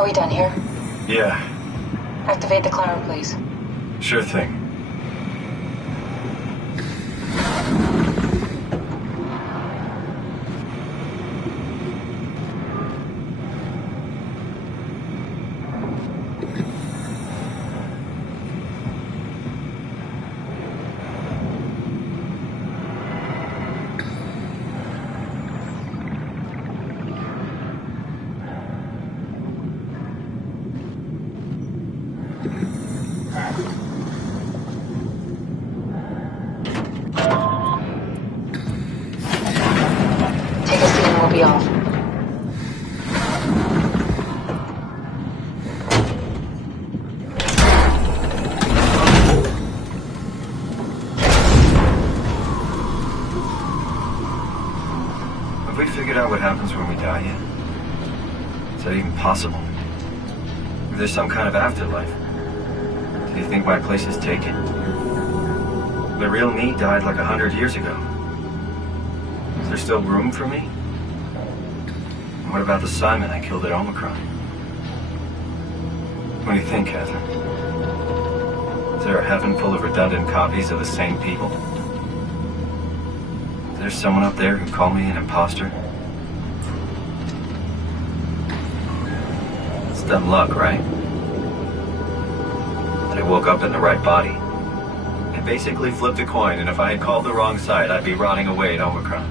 Are we done here? Yeah. Activate the climber, please. Sure thing. Take a seat and we'll be off. Have we figured out what happens when we die yet? Is that even possible? If there's some kind of afterlife, do you think my place is taken? The real me died like 100 years ago. Is there still room for me? And what about the Simon I killed at Omicron? What do you think, Catherine? Is there a heaven full of redundant copies of the same people? Is there someone up there who called me an imposter? It's dumb luck, right? That I woke up in the right body. I basically flipped a coin, and if I had called the wrong side, I'd be rotting away at Omicron.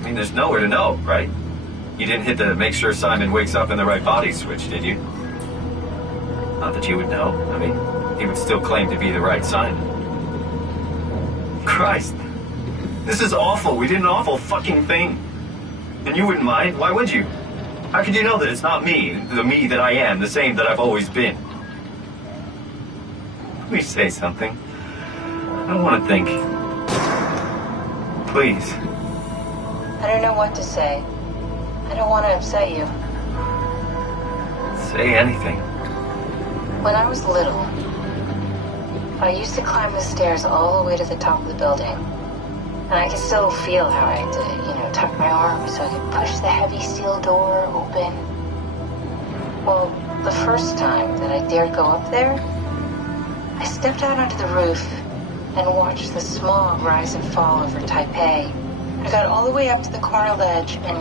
I mean, there's nowhere to know, right? You didn't hit the make sure Simon wakes up in the right body switch, did you? Not that you would know. I mean, he would still claim to be the right Simon. Christ. This is awful. We did an awful fucking thing. And you wouldn't mind? Why would you? How could you know that it's not me, the me that I am, the same that I've always been? Please say something. I don't want to think. Please. I don't know what to say. I don't want to upset you. Say anything. When I was little, I used to climb the stairs all the way to the top of the building. And I can still feel how I had to, tuck my arms so I could push the heavy steel door open. Well, the first time that I dared go up there, I stepped out onto the roof and watched the smog rise and fall over Taipei. I got all the way up to the corner ledge and,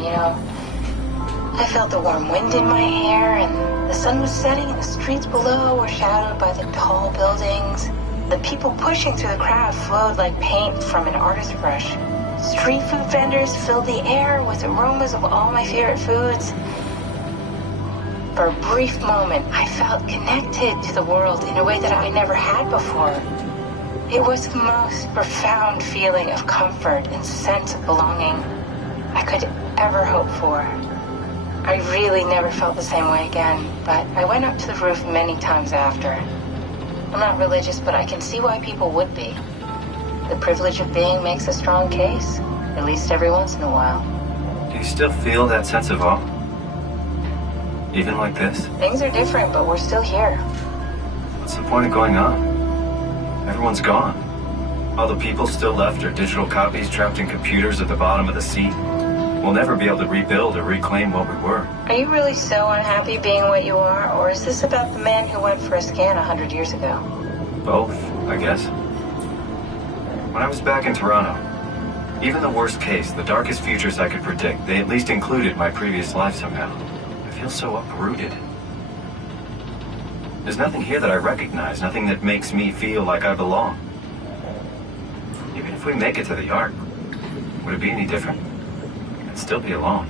I felt the warm wind in my hair, and the sun was setting and the streets below were shadowed by the tall buildings. The people pushing through the crowd flowed like paint from an artist's brush. Street food vendors filled the air with aromas of all my favorite foods. For a brief moment, I felt connected to the world in a way that I never had before. It was the most profound feeling of comfort and sense of belonging I could ever hope for. I really never felt the same way again, but I went up to the roof many times after. I'm not religious, but I can see why people would be. The privilege of being makes a strong case, at least every once in a while. Do you still feel that sense of awe? Even like this? Things are different, but we're still here. What's the point of going on? Everyone's gone. All the people still left are digital copies trapped in computers at the bottom of the sea. We'll never be able to rebuild or reclaim what we were. Are you really so unhappy being what you are, or is this about the man who went for a scan 100 years ago? Both, I guess. When I was back in Toronto, even the worst case, the darkest futures I could predict, they at least included my previous life somehow. I feel so uprooted. There's nothing here that I recognize, nothing that makes me feel like I belong. Even if we make it to the Ark, would it be any different? I'd still be alone.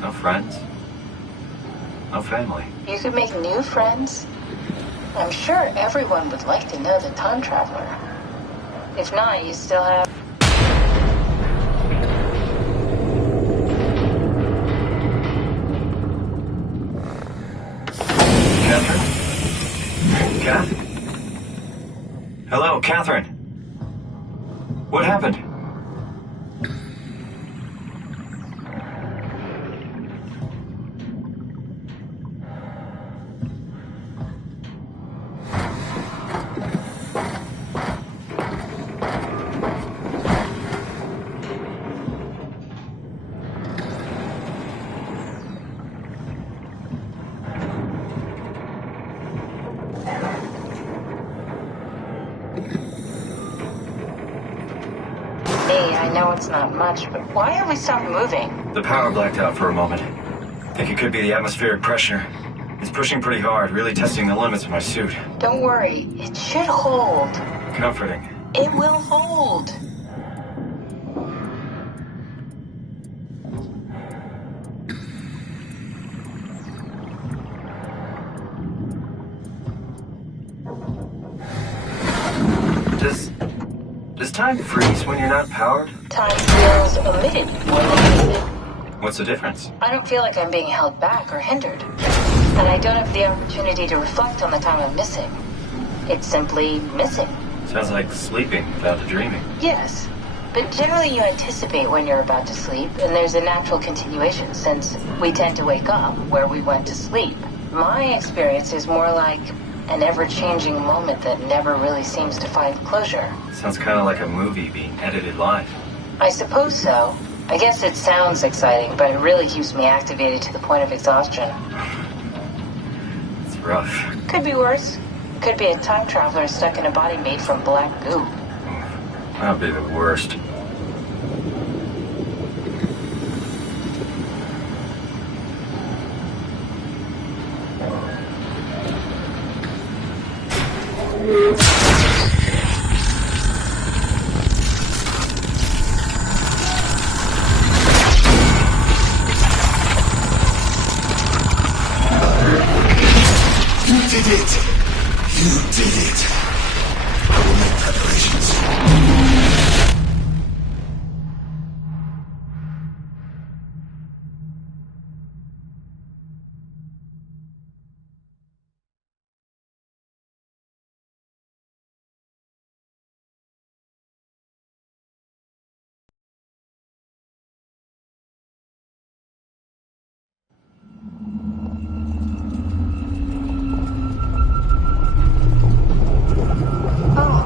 No friends. No family. You could make new friends. I'm sure everyone would like to know the time traveler. If not, you still have... Catherine? Kath? Hello, Catherine. What happened? I know it's not much, but why have we stopped moving? The power blacked out for a moment. Think it could be the atmospheric pressure. It's pushing pretty hard, really testing the limits of my suit. Don't worry, it should hold. Comforting. It will hold. Does time freeze when you're not powered? Time feels omitted more than anything. What's the difference? I don't feel like I'm being held back or hindered. And I don't have the opportunity to reflect on the time I'm missing. It's simply missing. Sounds like sleeping without the dreaming. Yes. But generally you anticipate when you're about to sleep, and there's a natural continuation since we tend to wake up where we went to sleep. My experience is more like an ever-changing moment that never really seems to find closure. Sounds kind of like a movie being edited live. I suppose so. I guess it sounds exciting, but it really keeps me activated to the point of exhaustion. It's rough. Could be worse. Could be a time traveler stuck in a body made from black goo. That'd be the worst.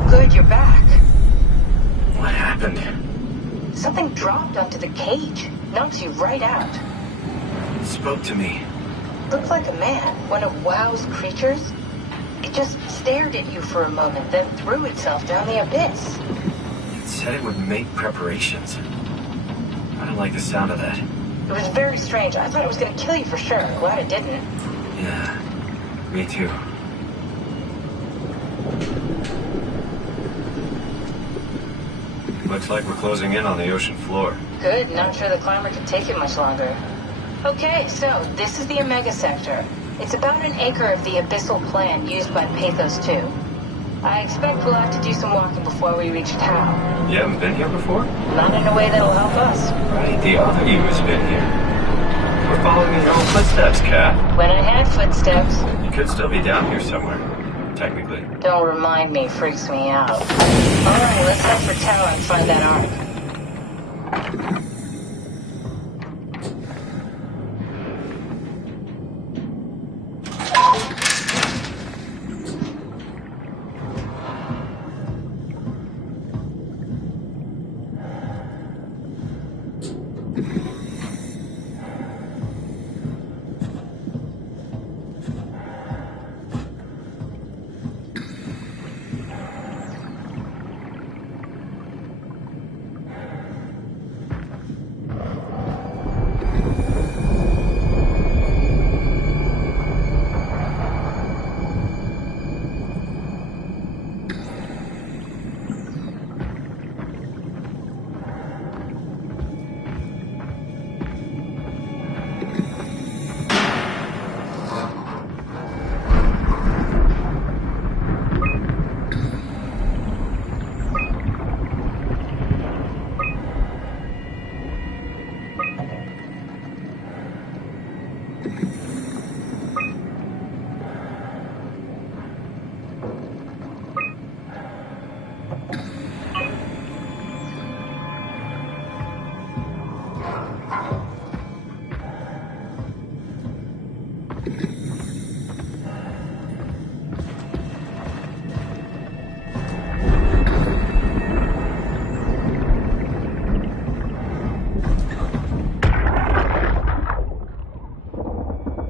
Good, you're back. What happened? Something dropped onto the cage. Knocks you right out. It spoke to me. Looked like a man, one of WoW's creatures. It just stared at you for a moment, then threw itself down the abyss. It said it would make preparations. I don't like the sound of that. It was very strange. I thought it was going to kill you for sure. Glad it didn't. Yeah, me too. Looks like we're closing in on the ocean floor. Good. Not sure the climber can take it much longer. Okay, so this is the Omega Sector. It's about an acre of the abyssal plan used by Pathos 2. I expect we'll have to do some walking before we reach town. You haven't been here before? Not in a way that'll help us. Right, the other you has been here. We're following your own footsteps, Kat. When I had footsteps. You could still be down here somewhere, technically. Don't remind me, freaks me out. Alright, let's head for tower and find that ark.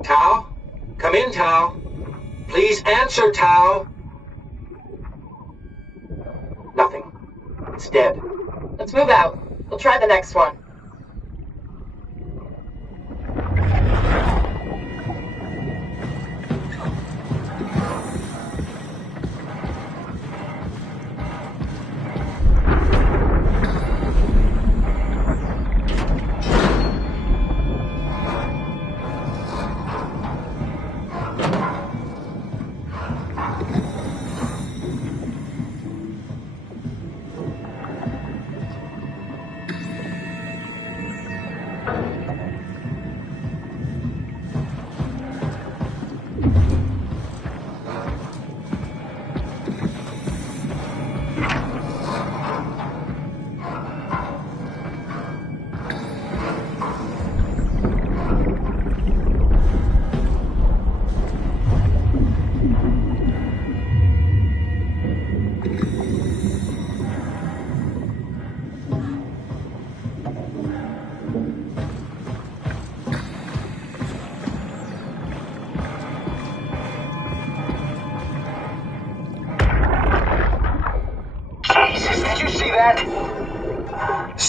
Tao? Come in, Tao. Please answer, Tao. Nothing. It's dead. Let's move out. We'll try the next one.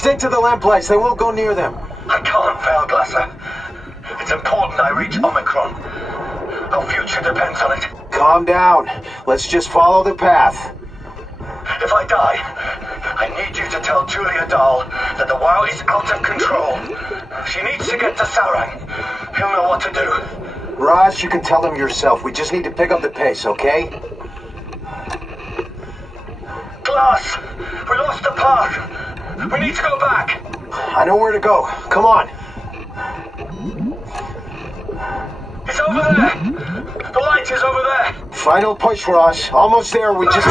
Stick to the lamplights. They won't go near them. I can't fail, Glasser. It's important I reach Omicron. Our future depends on it. Calm down. Let's just follow the path. If I die, I need you to tell Julia Dahl that the WoW is out of control. She needs to get to Sarang. He'll know what to do. Raj, you can tell him yourself. We just need to pick up the pace, okay? Glass! We lost the path! We need to go back! I know where to go. Come on. It's over there! The light is over there! Final push, Ross. Almost there. We just...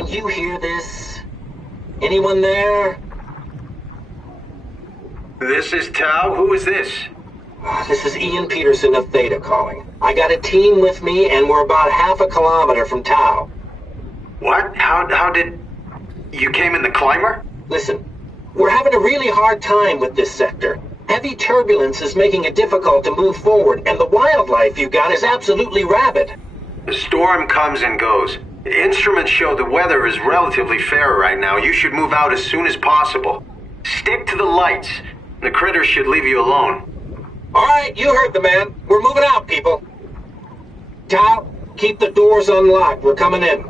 can you hear this? Anyone there? This is Tau. Who is this? This is Ian Peterson of Theta calling. I got a team with me, and we're about half a kilometer from Tau. What? How did... You came in the climber? Listen, we're having a really hard time with this sector. Heavy turbulence is making it difficult to move forward, and the wildlife you got is absolutely rabid. The storm comes and goes. The instruments show the weather is relatively fair right now. You should move out as soon as possible. Stick to the lights. The critters should leave you alone. All right, you heard the man. We're moving out, people. Tau, keep the doors unlocked. We're coming in.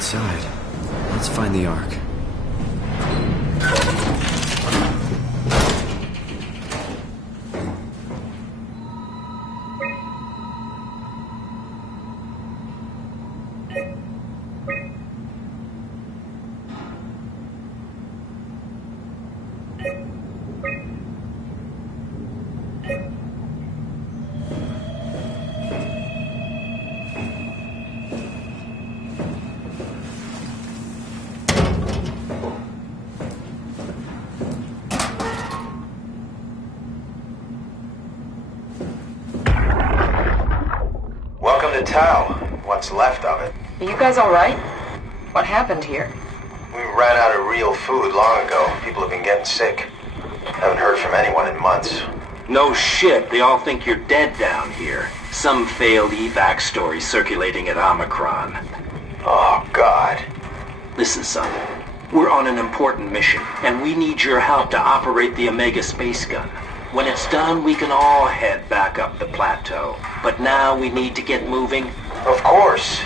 inside. Let's find the Ark. Welcome to Tau. What's left of it. Are you guys alright? What happened here? We ran out of real food long ago. People have been getting sick. Haven't heard from anyone in months. No shit, they all think you're dead down here. Some failed evac story circulating at Omicron. Oh, God. Listen, son. We're on an important mission, and we need your help to operate the Omega space gun. When it's done, we can all head back up the plateau. But now we need to get moving. Of course.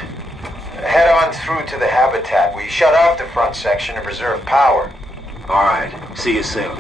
Head on through to the habitat. We shut off the front section to preserve power. All right. See you soon.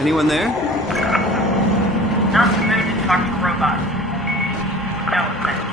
Anyone there? Not permitted to talk to robots. No, thanks.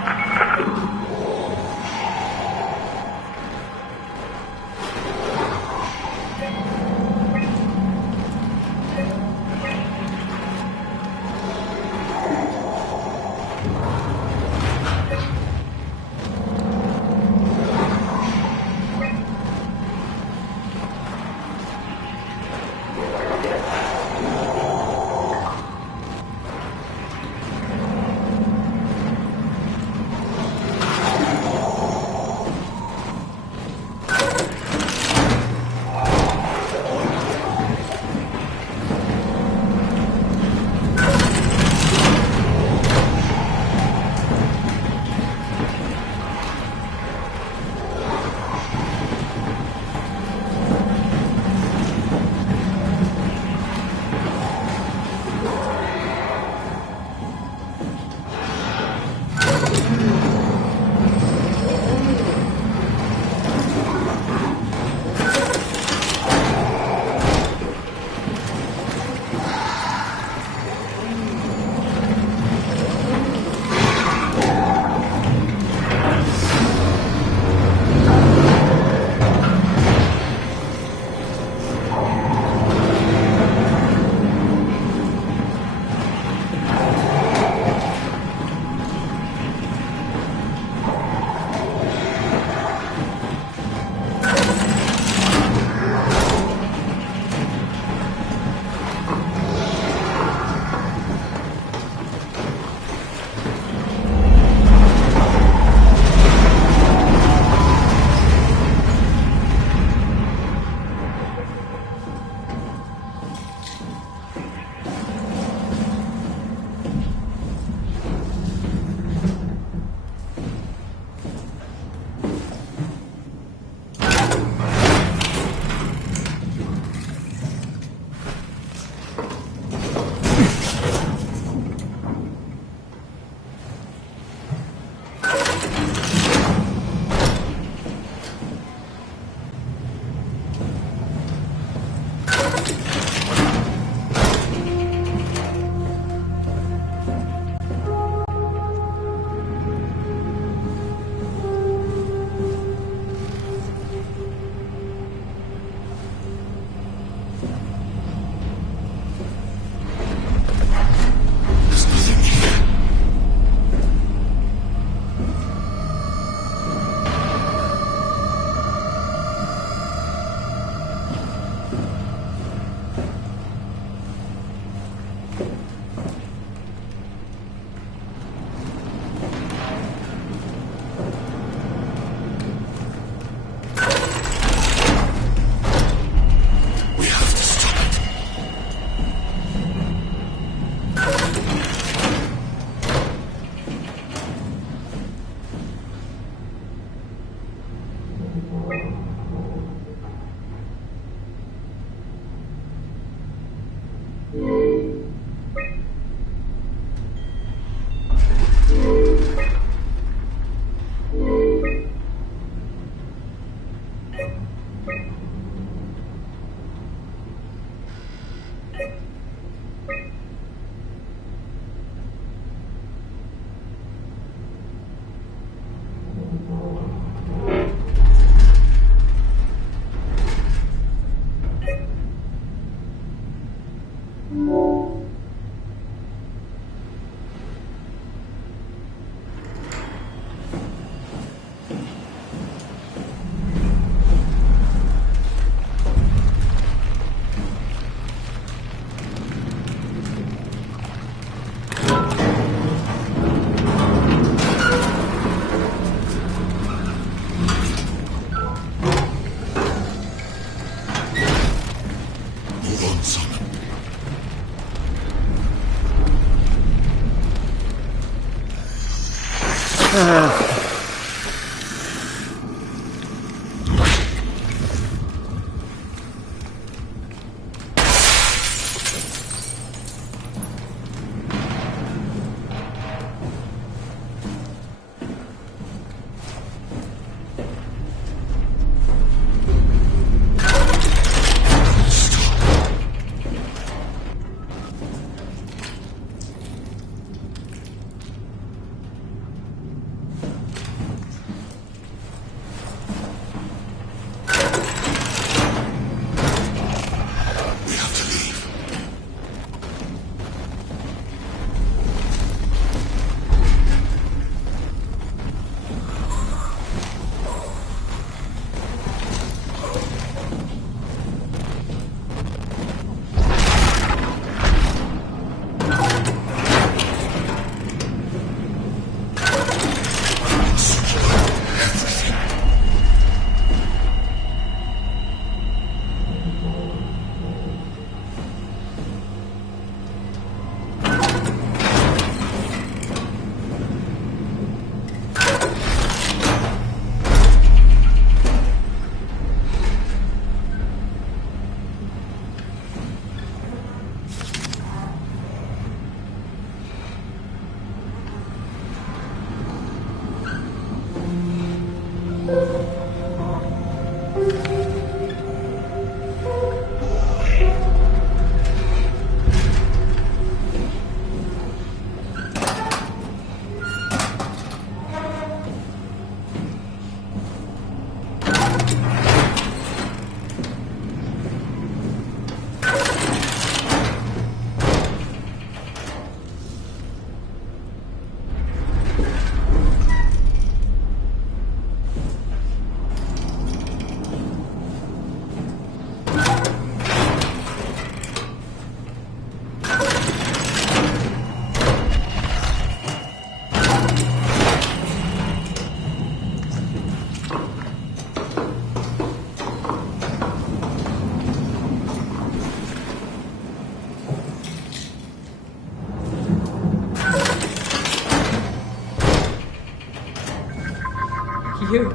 You're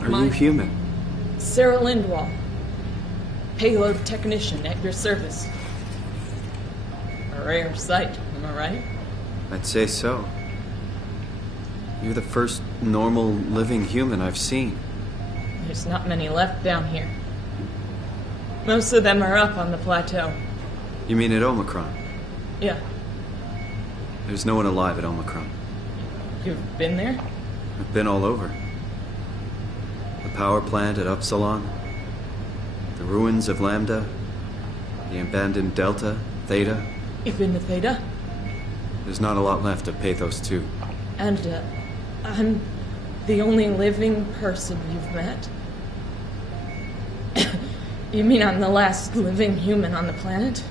Are you human? Sarah Lindwall, payload technician at your service. A rare sight, am I right? I'd say so. You're the first normal living human I've seen. There's not many left down here. Most of them are up on the plateau. You mean at Omicron? Yeah. There's no one alive at Omicron. You've been there? I've been all over. The power plant at Upsilon, the ruins of Lambda, the abandoned Delta, Theta. You've been to Theta? There's not a lot left of Pathos 2. And, I'm the only living person you've met? You mean I'm the last living human on the planet?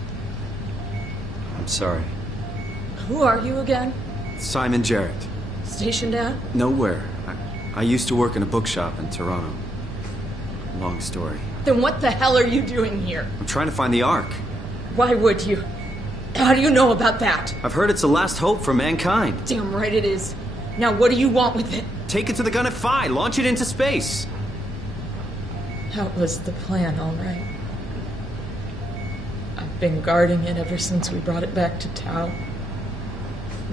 I'm sorry. Who are you again? Simon Jarrett. Stationed at? Nowhere. I used to work in a bookshop in Toronto. Long story. Then what the hell are you doing here? I'm trying to find the Ark. Why would you? How do you know about that? I've heard it's the last hope for mankind. Damn right it is. Now what do you want with it? Take it to the gun at Phi. Launch it into space. That was the plan, all right. I've been guarding it ever since we brought it back to Tau.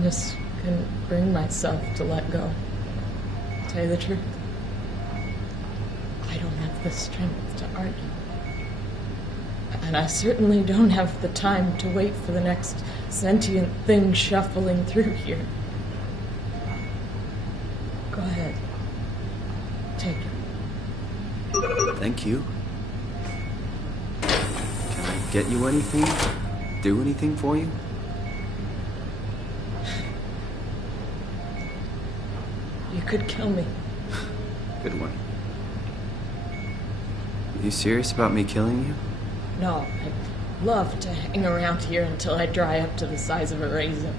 Just couldn't bring myself to let go. Tell you the truth, I don't have the strength to argue. And I certainly don't have the time to wait for the next sentient thing shuffling through here. Go ahead. Take it. Thank you. Can I get you anything? Do anything for you? You could kill me. Good one. Are you serious about me killing you? No, I'd love to hang around here until I dry up to the size of a raisin.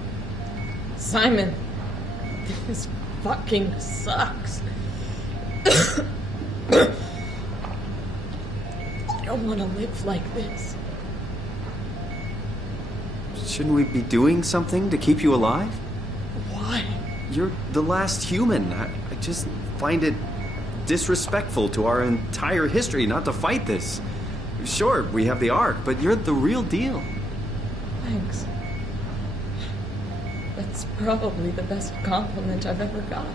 Simon, this fucking sucks. I don't want to live like this. Shouldn't we be doing something to keep you alive? Why? You're the last human. I just find it disrespectful to our entire history not to fight this. Sure, we have the Ark, but you're the real deal. Thanks. That's probably the best compliment I've ever got.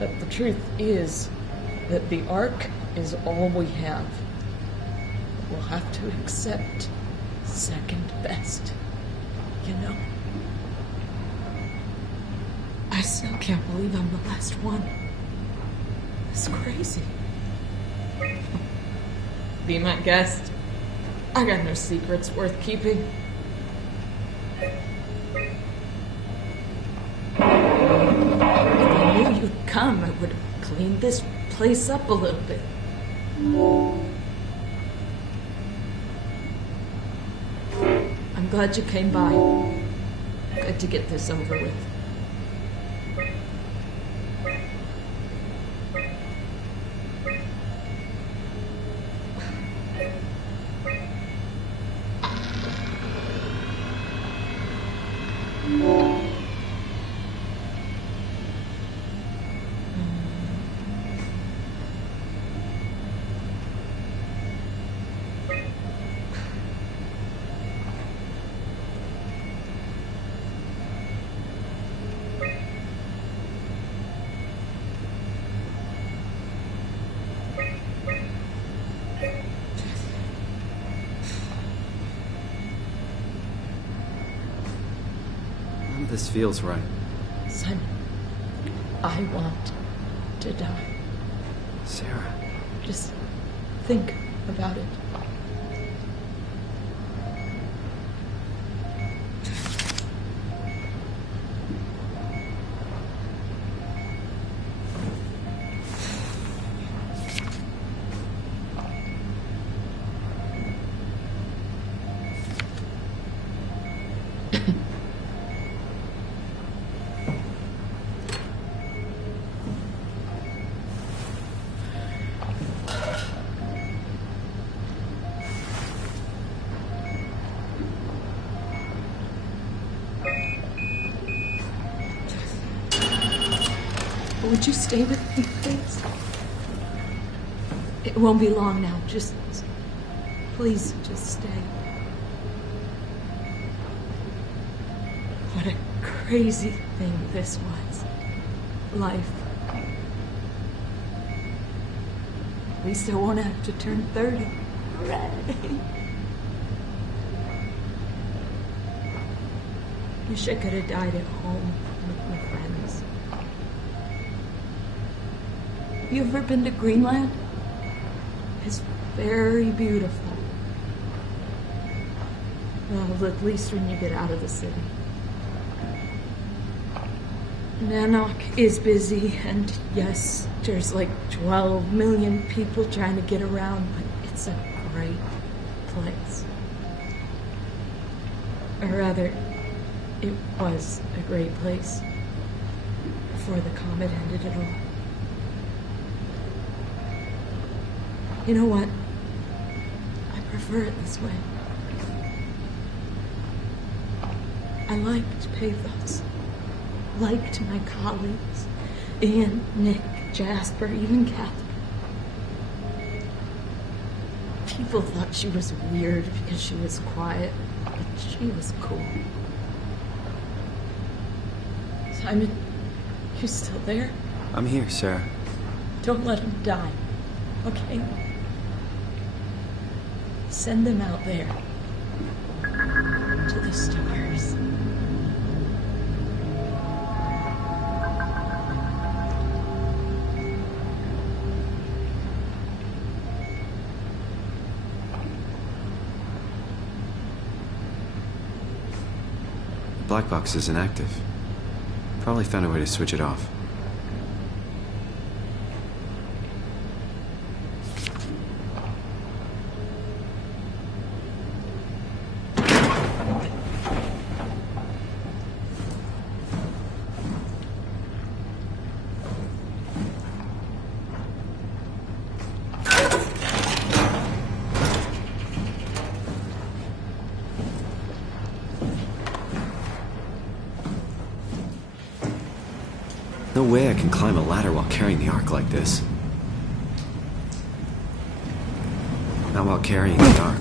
But the truth is that the Ark is all we have. We'll have to accept second best, you know? I still can't believe I'm the last one. It's crazy. Be my guest. I got no secrets worth keeping. If I knew you'd come, I would have cleaned this place up a little bit. I'm glad you came by. Good to get this over with. This feels right. Son, I want to die. Sarah. Just think about it. would you stay with me, please? It won't be long now. Please, just stay. What a crazy thing this was. Life. At least I won't have to turn 30. Hooray! Wish I could have died at home with my friends. You ever been to Greenland? It's very beautiful. Well, at least when you get out of the city. Nanook is busy, and yes, there's like 12 million people trying to get around, but it's a great place. Or rather, it was a great place before the comet ended it all. You know what? I prefer it this way. I liked Pathos. Liked my colleagues. Ian, Nick, Jasper, even Catherine. People thought she was weird because she was quiet, but she was cool. Simon, you still there? I'm here, Sarah. Don't let him die, okay? Send them out there. To the stars. The black box is inactive. Probably found a way to switch it off. No way I can climb a ladder while carrying the Ark like this. Not while carrying the Ark.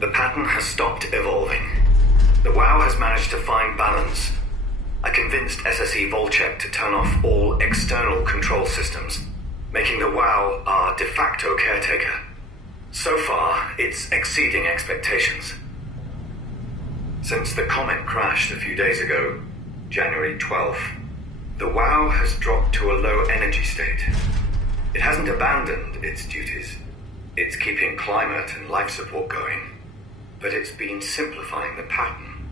The pattern has stopped evolving. The WoW has managed to find balance. I convinced SSE Volcheck to turn off all external control systems, making the WoW our de facto caretaker. So far, it's exceeding expectations. Since the comet crashed a few days ago, January 12th, the WoW has dropped to a low energy state. It hasn't abandoned its duties. It's keeping climate and life support going. But it's been simplifying the pattern,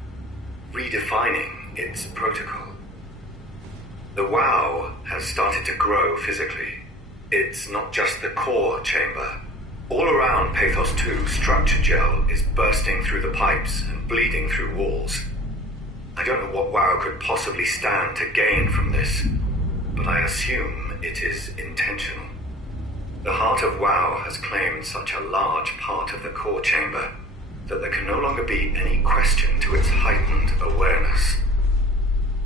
redefining its protocol. The WoW has started to grow physically. It's not just the core chamber. All around Pathos 2, structure gel is bursting through the pipes and bleeding through walls. I don't know what WoW could possibly stand to gain from this, but I assume it is intentional. The heart of WoW has claimed such a large part of the core chamber. that there can no longer be any question to its heightened awareness.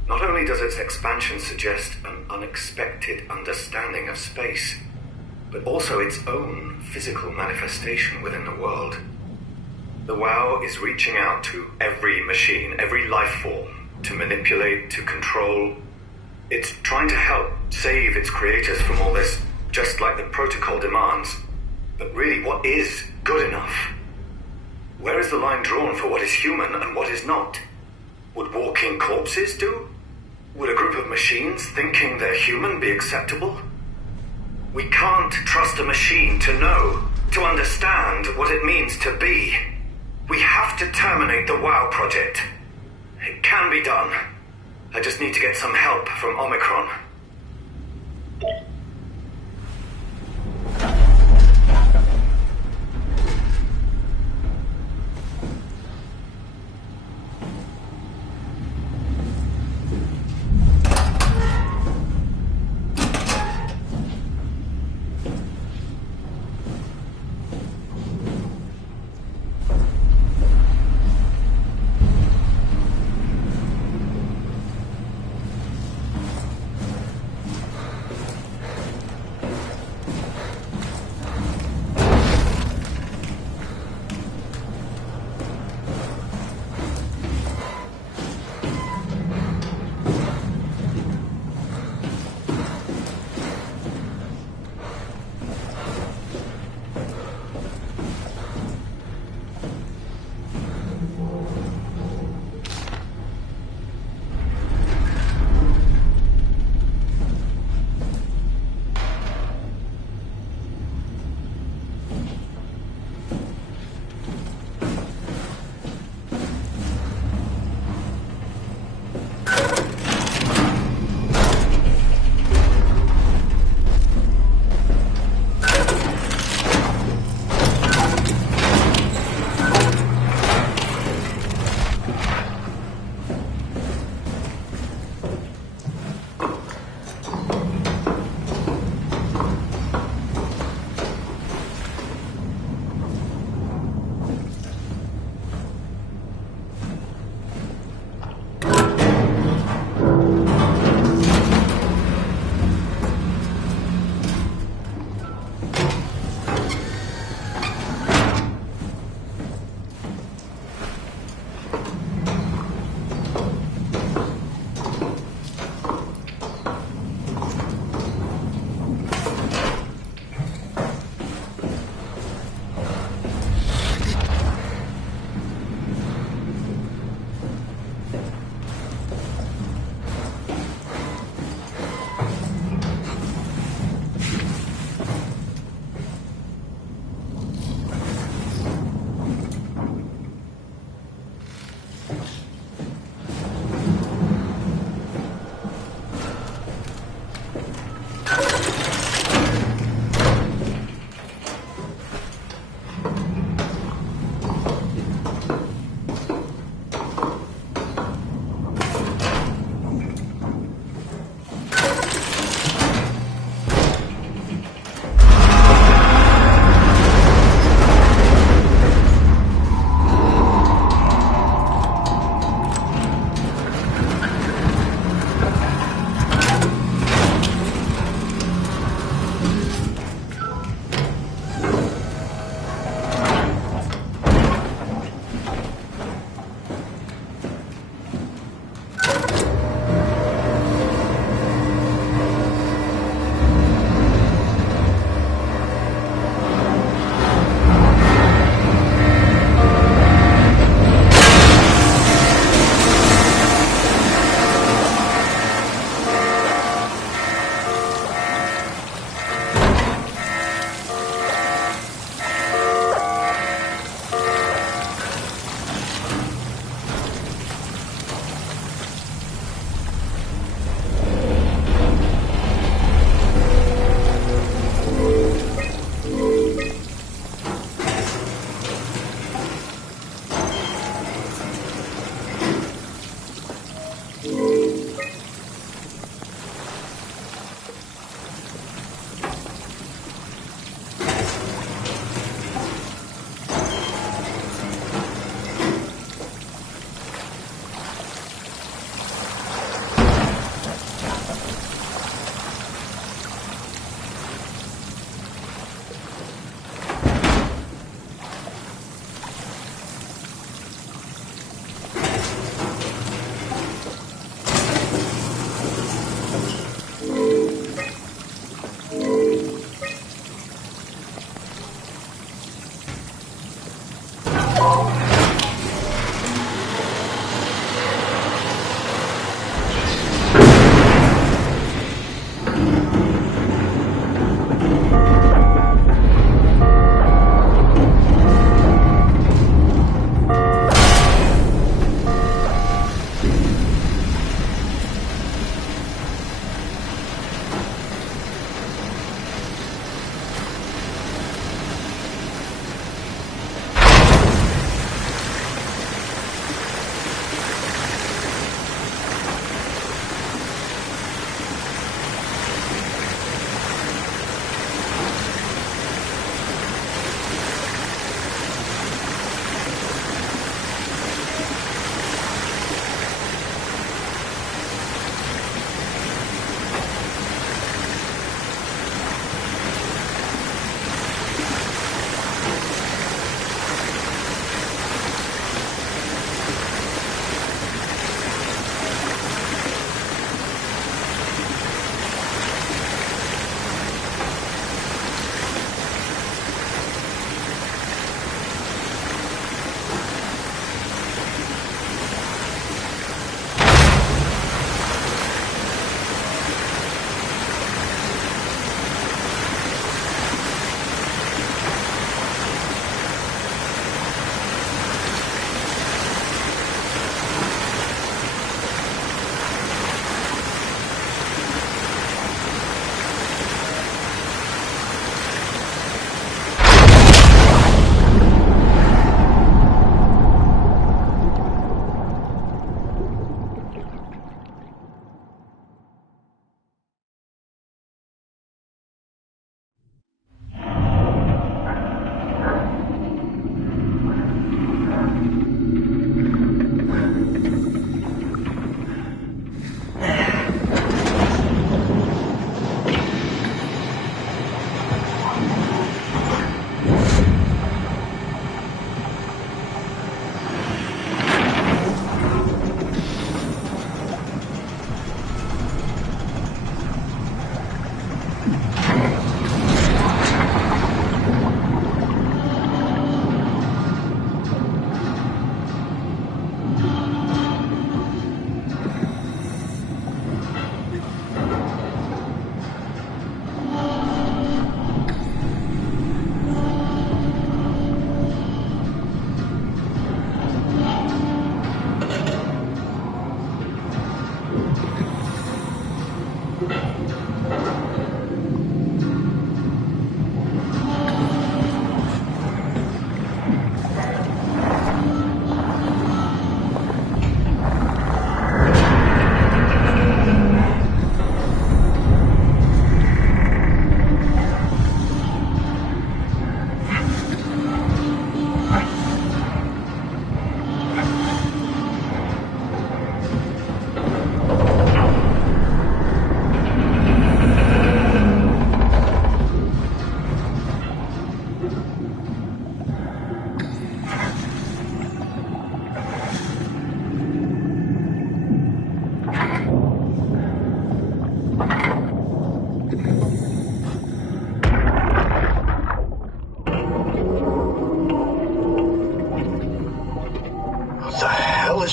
Not only does its expansion suggest an unexpected understanding of space, but also its own physical manifestation within the world. The WoW is reaching out to every machine, every life form, to manipulate, to control. It's trying to help save its creators from all this, just like the protocol demands. But really, what is good enough? Where is the line drawn for what is human and what is not? Would walking corpses do? Would a group of machines thinking they're human be acceptable? We can't trust a machine to know, to understand what it means to be. We have to terminate the WoW project. It can be done. I just need to get some help from Omicron.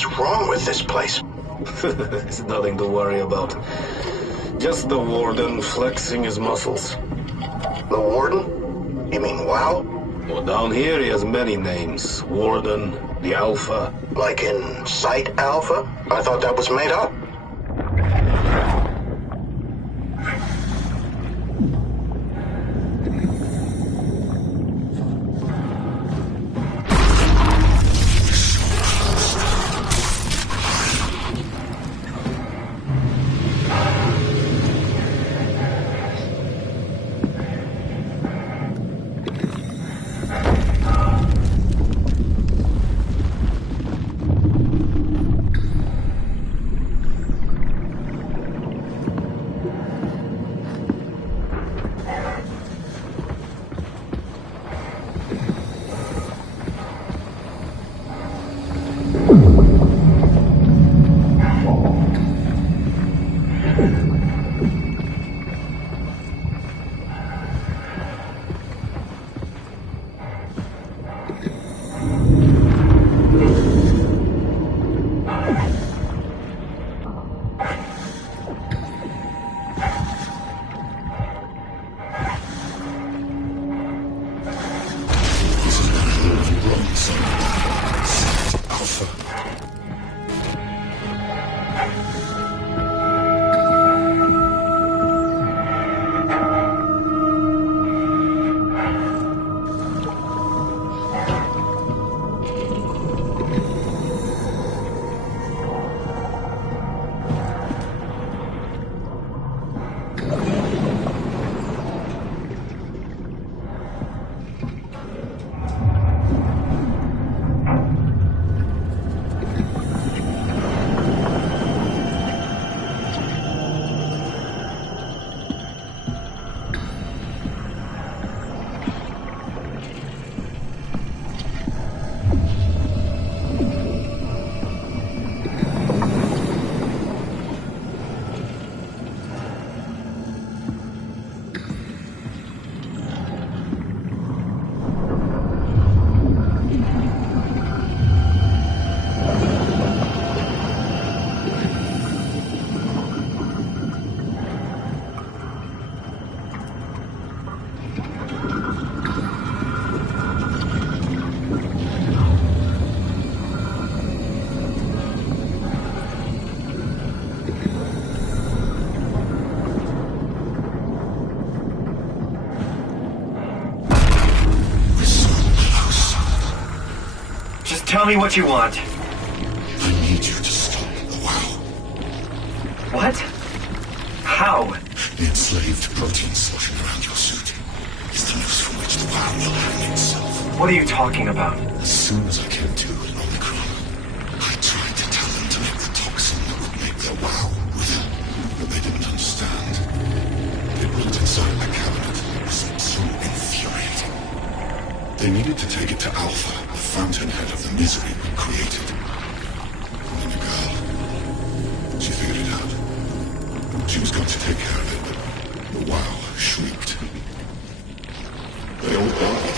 What's wrong with this place? It's nothing to worry about. Just the warden flexing his muscles. The warden? You mean WoW? Well, down here he has many names. Warden, the Alpha. Like in Site Alpha? I thought that was made up. Tell me what you want. I need you to stop the WoW. What? How? The enslaved protein sloshing around your suit is the noose from which the WoW will hang itself. What are you talking about? As soon as I came to in Omicron, I tried to tell them to make the toxin that would make their WoW wither, but they didn't understand. It built inside my cabinet was so infuriating. They needed to take it to Alpha, the fountainhead of the misery we created. And then a girl, she figured it out. She was going to take care of it, but the WoW shrieked. They all died.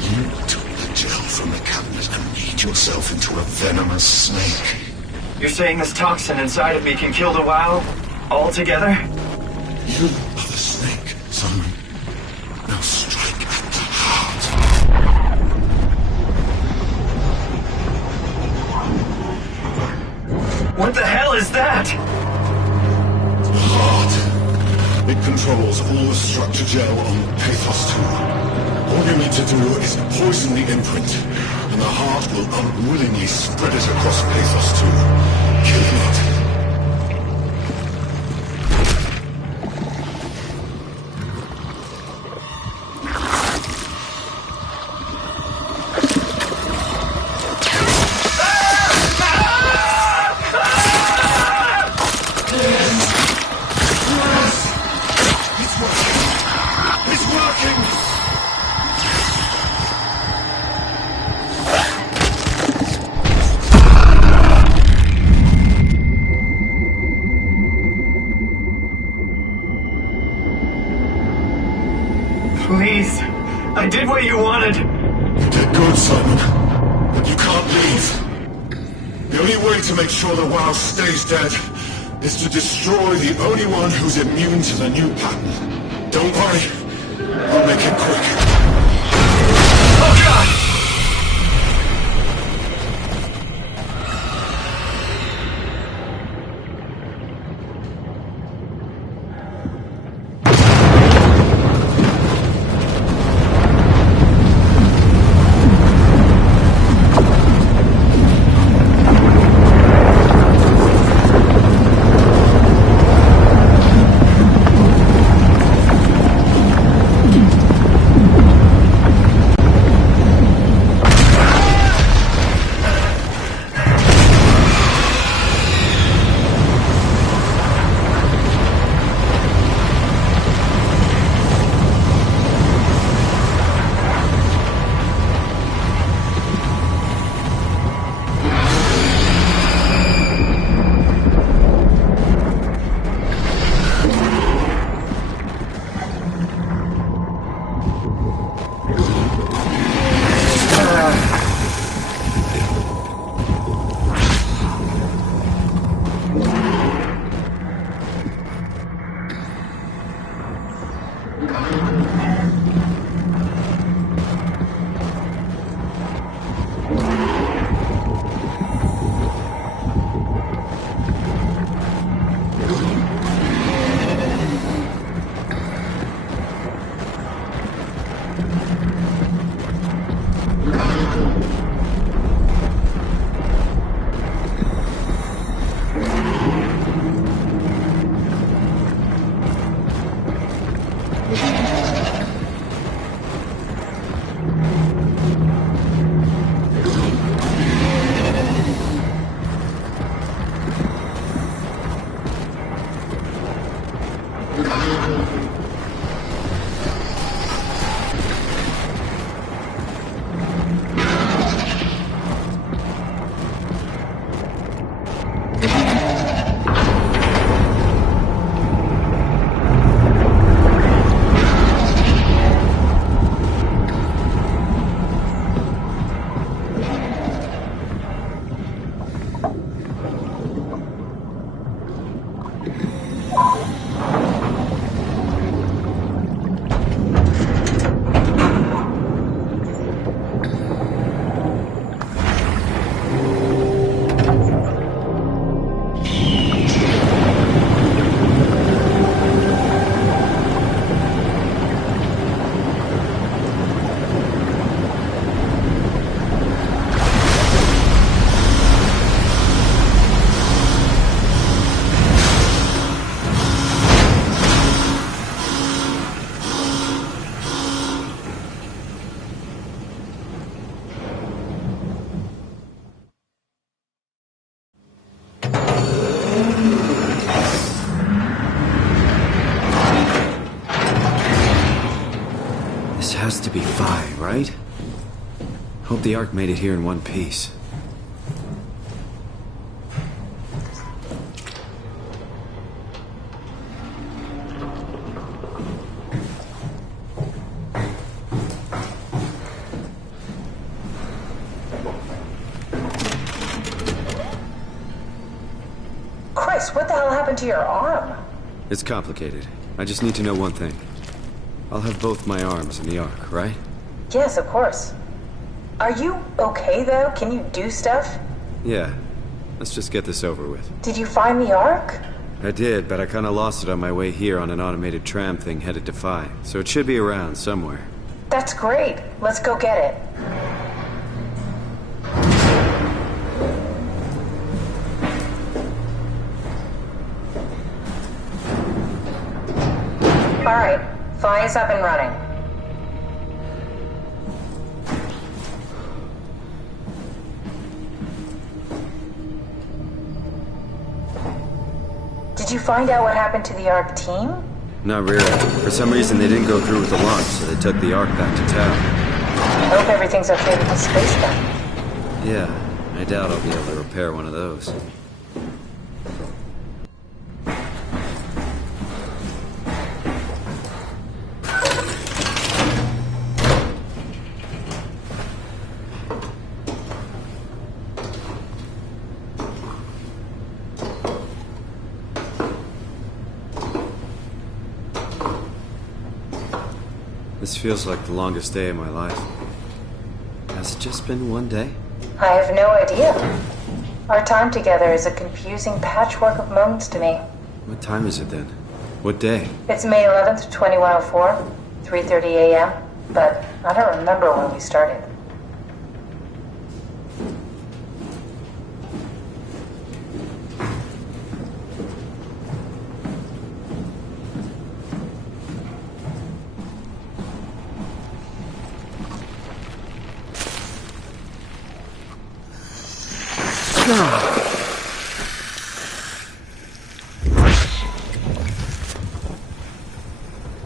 You took the gel from the cabinet and made yourself into a venomous snake. You're saying this toxin inside of me can kill the WoW altogether? You are the snake, Simon. Now strike at the heart. What the hell is that? The heart. It controls all the structure gel on Pathos 2. All you need to do is poison the imprint, and the heart will unwillingly spread it across Pathos 2, killing it. Please, I did what you wanted. You Good, Simon. You can't leave. The only way to make sure the WoW stays dead is to destroy the only one who's immune to the new pattern. Don't worry. I'll make it quick. Oh, God! Has to be Phi, right? Hope the Ark made it here in one piece. Chris, what the hell happened to your arm? It's complicated. I just need to know one thing. I'll have both my arms in the Ark, right? Yes, of course. Are you okay, though? Can you do stuff? Yeah. Let's just get this over with. Did you find the Ark? I did, but I kinda lost it on my way here on an automated tram thing headed to Phi. So it should be around somewhere. That's great. Let's go get it. All right. Phi is up and running. Did you find out what happened to the Ark team? Not really. For some reason, they didn't go through with the launch, so they took the Ark back to town. I hope everything's okay with the space gun. Yeah, I doubt I'll be able to repair one of those. This feels like the longest day of my life. Has it just been one day? I have no idea. Our time together is a confusing patchwork of moments to me. What time is it then? What day? It's May 11th, 2104, 3:30 a.m., but I don't remember when we started.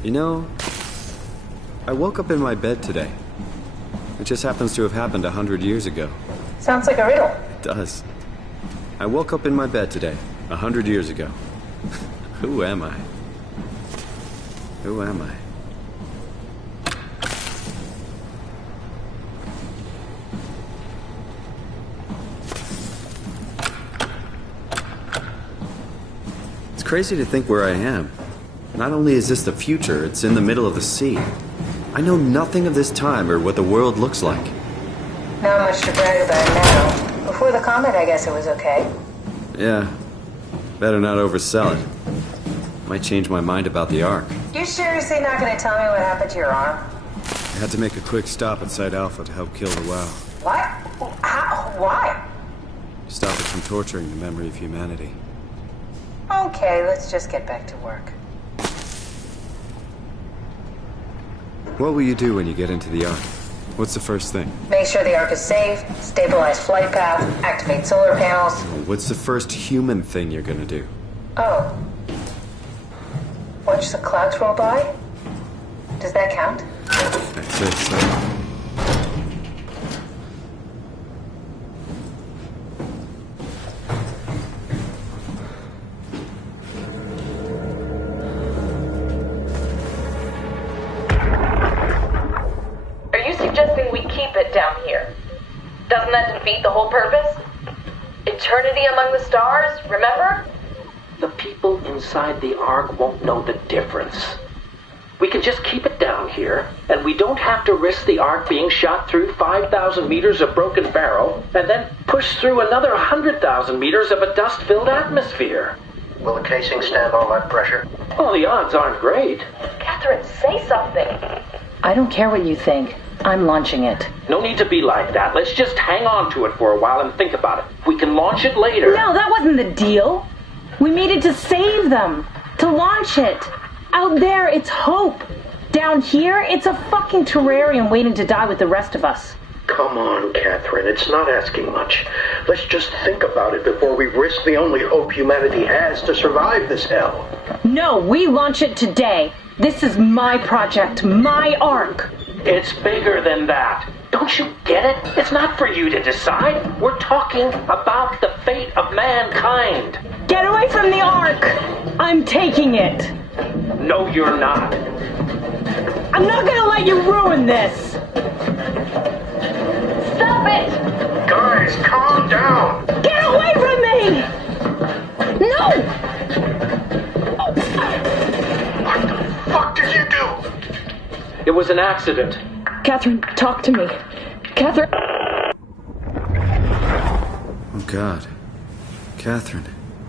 You know, I woke up in my bed today. It just happens to have happened 100 years ago. Sounds like a riddle. It does. I woke up in my bed today, 100 years ago. Who am I? Who am I? It's crazy to think where I am. Not only is this the future, it's in the middle of the sea. I know nothing of this time or what the world looks like. Not much to brag about now. Before the comet, I guess it was okay. Yeah. Better not oversell it. Might change my mind about the Ark. You seriously not gonna tell me what happened to your arm? I had to make a quick stop at Site Alpha to help kill the WoW. What? How? Why? Stop it from torturing the memory of humanity. Okay, let's just get back to work. What will you do when you get into the Ark? What's the first thing? Make sure the Ark is safe, stabilize flight path, activate solar panels. What's the first human thing you're gonna do? Oh. Watch the clouds roll by? Does that count? That's it, so. Suggesting we keep it down here. Doesn't that defeat the whole purpose? Eternity among the stars, remember? The people inside the Ark won't know the difference. We can just keep it down here, and we don't have to risk the Ark being shot through 5,000 meters of broken barrel, and then push through another 100,000 meters of a dust-filled atmosphere. Will the casing stand all that pressure? Well, the odds aren't great. Catherine, say something. I don't care what you think. I'm launching it. No need to be like that. Let's just hang on to it for a while and think about it. We can launch it later. No, that wasn't the deal. We made it to save them. To launch it. Out there, it's hope. Down here, it's a fucking terrarium waiting to die with the rest of us. Come on, Catherine. It's not asking much. Let's just think about it before we risk the only hope humanity has to survive this hell. No, we launch it today. This is my project, my Ark. It's bigger than that. Don't you get it? It's not for you to decide. We're talking about the fate of mankind. Get away from the Ark! I'm taking it. No, you're not. I'm not gonna let you ruin this. Stop it! Guys, calm down. Get away from me! No! What the fuck did you do? It was an accident. Catherine, talk to me. Catherine. Oh, God. Catherine.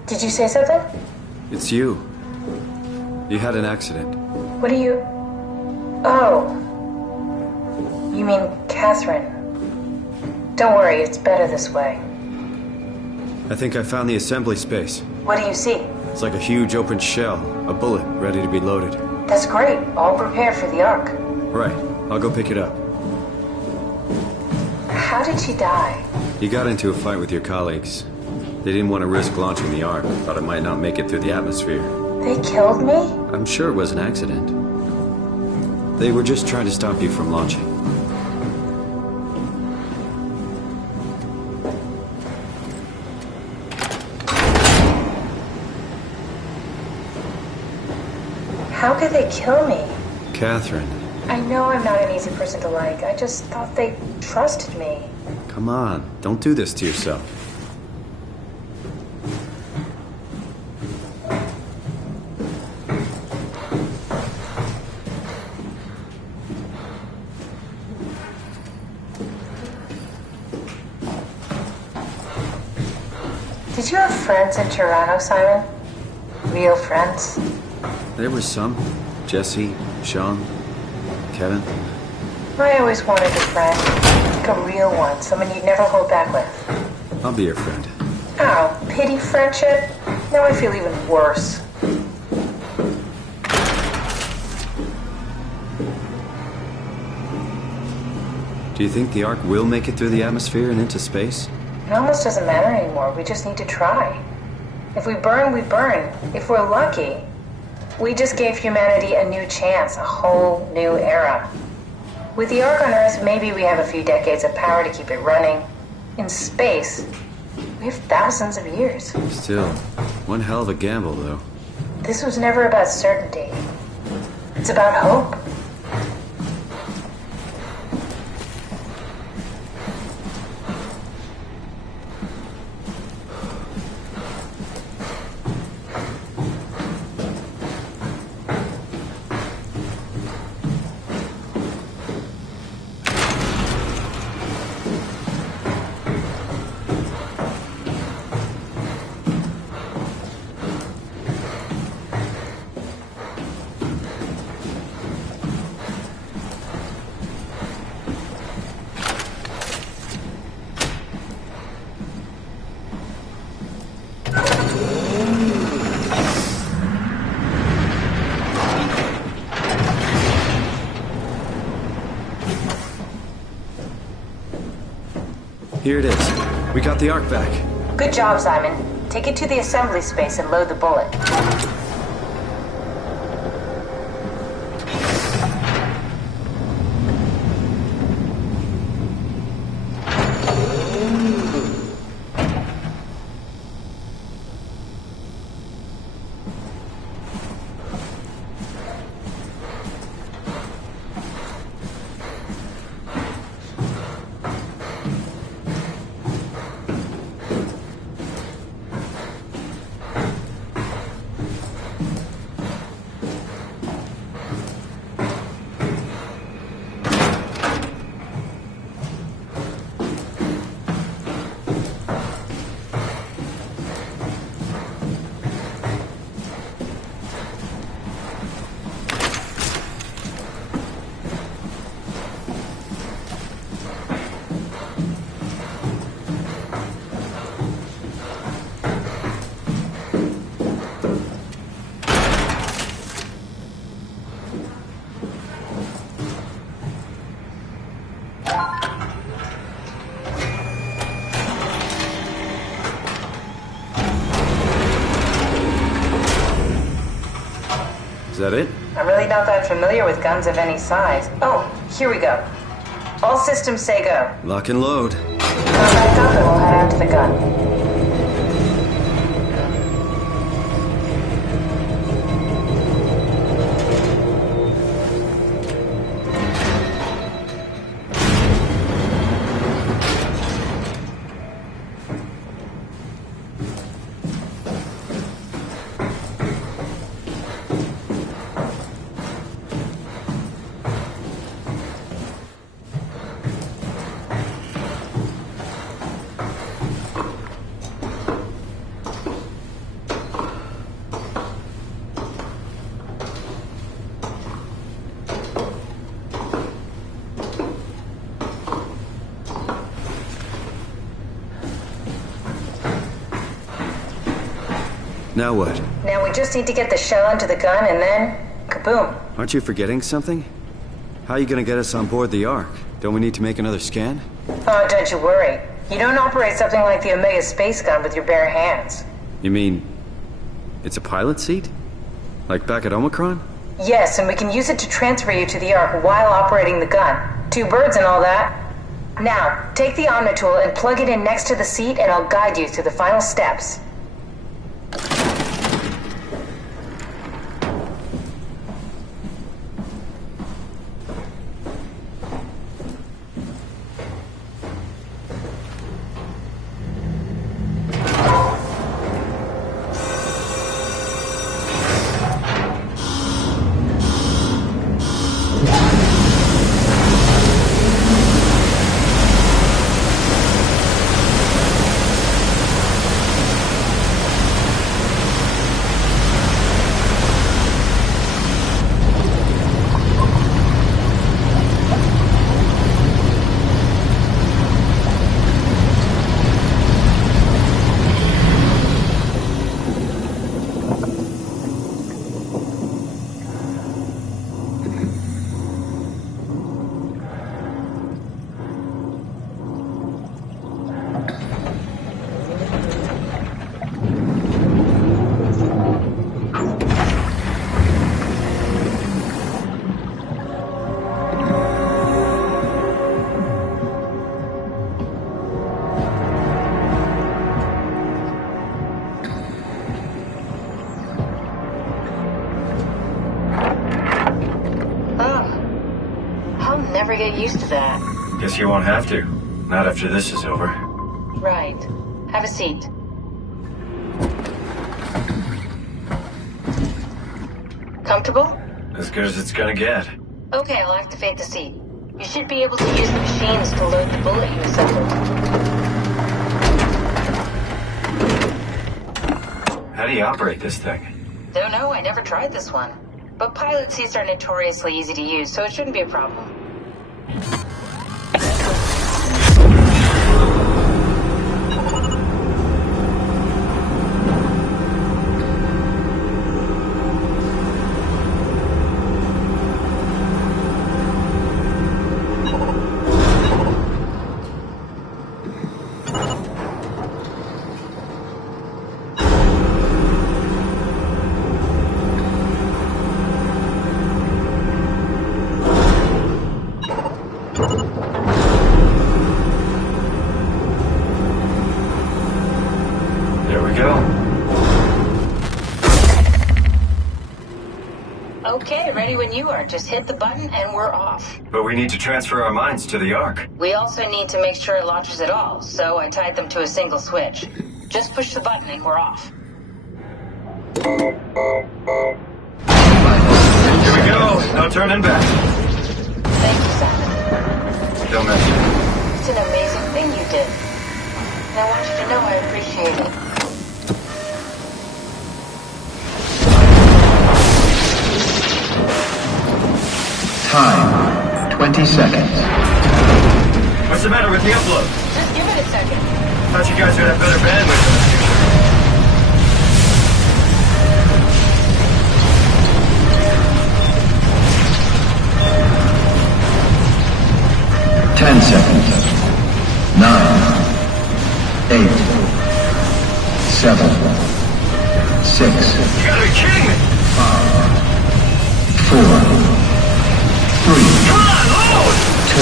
Did you say something? It's you. You had an accident. What do you... Oh. You mean Catherine. Don't worry, it's better this way. I think I found the assembly space. What do you see? It's like a huge open shell. A bullet ready to be loaded. That's great. All prepared for the Ark. Right. I'll go pick it up. How did she die? You got into a fight with your colleagues. They didn't want to risk launching the Ark. Thought it might not make it through the atmosphere. They killed me? I'm sure it was an accident. They were just trying to stop you from launching. How could they kill me? Catherine. I know I'm not an easy person to like. I just thought they trusted me. Come on. Don't do this to yourself. Did you have friends in Toronto, Simon? Real friends? There were some. Jesse, Sean, Kevin. I always wanted a friend. Like a real one. Someone you'd never hold back with. I'll be your friend. Oh, pity friendship? Now I feel even worse. Do you think the Ark will make it through the atmosphere and into space? It almost doesn't matter anymore. We just need to try. If we burn, we burn. If we're lucky, we just gave humanity a new chance, a whole new era. With the Ark on Earth, maybe we have a few decades of power to keep it running. In space, we have thousands of years. Still, one hell of a gamble, though. This was never about certainty. It's about hope. Here it is. We got the Ark back. Good job, Simon. Take it to the assembly space and load the bullet. Is that it? I'm really not that familiar with guns of any size. Oh, here we go. All systems say go. Lock and load. Come back up and we'll head out to the gun. Now what? Now we just need to get the shell into the gun and then, kaboom. Aren't you forgetting something? How are you gonna get us on board the Ark? Don't we need to make another scan? Oh, don't you worry. You don't operate something like the Omega space gun with your bare hands. You mean, it's a pilot seat? Like back at Omicron? Yes, and we can use it to transfer you to the Ark while operating the gun. 2 birds and all that. Now, take the Omni tool and plug it in next to the seat and I'll guide you through the final steps. never get used to that. Guess you won't have to. Not after this is over. Right. Have a seat. Comfortable? As good as it's gonna get. Okay, I'll activate the seat. You should be able to use the machines to load the bullet you assembled. How do you operate this thing? Don't know, I never tried this one. But pilot seats are notoriously easy to use, so it shouldn't be a problem. There we go. Okay, ready when you are. Just hit the button and we're off. But we need to transfer our minds to the Ark. We also need to make sure it launches at all, so I tied them to a single switch. Just push the button and we're off. Here we go. No turning back. Thank you, Simon. Don't mention it. It's an amazing thing you did. And I want you to know I appreciate it. Time, 20 seconds. What's the matter with the upload? Just give it a second. Thought you guys would have better bandwidth in the future. 10 seconds. 9, 8, 7, 6. You gotta be kidding me! 5, 4, 3. Come on, load! 2.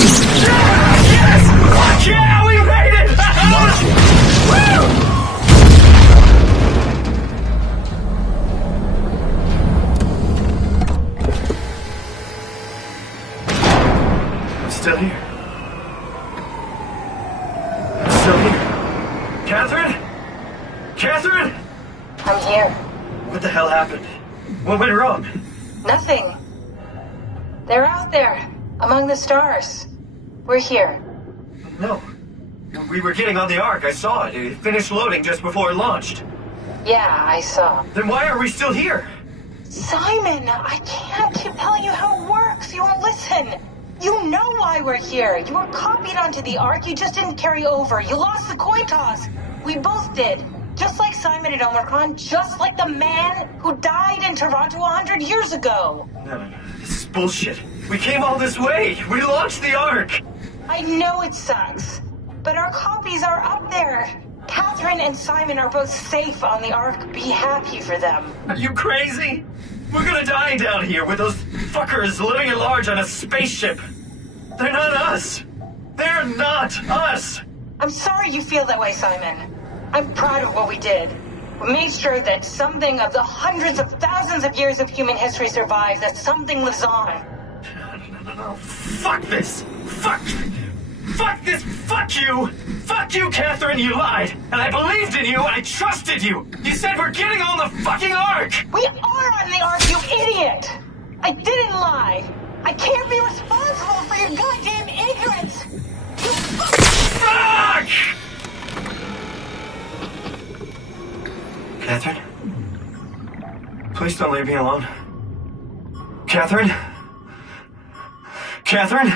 Yes! Fuck yeah, we made it! Woo! I'm still here. I'm still here. Catherine? Catherine? I'm here. What the hell happened? What went wrong? Nothing. They're out there, among the stars. We're here. No. We were getting on the Ark. I saw it. It finished loading just before it launched. Yeah, I saw. Then why are we still here? Simon, I can't keep telling you how it works. You won't listen. You know why we're here. You were copied onto the Ark. You just didn't carry over. You lost the coin toss. We both did. Just like Simon at Omicron, just like the man who died in Toronto 100 years ago. No. This is bullshit. We came all this way. We launched the Ark. I know it sucks, but our copies are up there. Catherine and Simon are both safe on the Ark. Be happy for them. Are you crazy? We're gonna die down here with those fuckers living at large on a spaceship. They're not us. They're not us. I'm sorry you feel that way, Simon. I'm proud of what we did. We made sure that something of the hundreds of thousands of years of human history survives, that something lives on. No. Fuck this. Fuck this. Fuck you. Fuck you, Catherine. You lied. And I believed in you. I trusted you. You said we're getting on the fucking Ark. We are on the Ark, you idiot. I didn't lie. I can't be responsible for your goddamn ignorance. You Fuck! Catherine? Please don't leave me alone. Catherine? Catherine?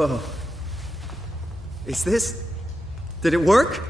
Whoa. Is this... Did it work?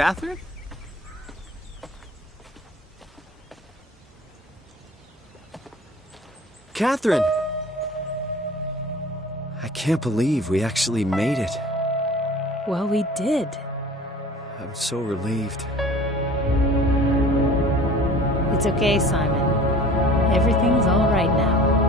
Catherine? Catherine! I can't believe we actually made it. Well, we did. I'm so relieved. It's okay, Simon. Everything's all right now.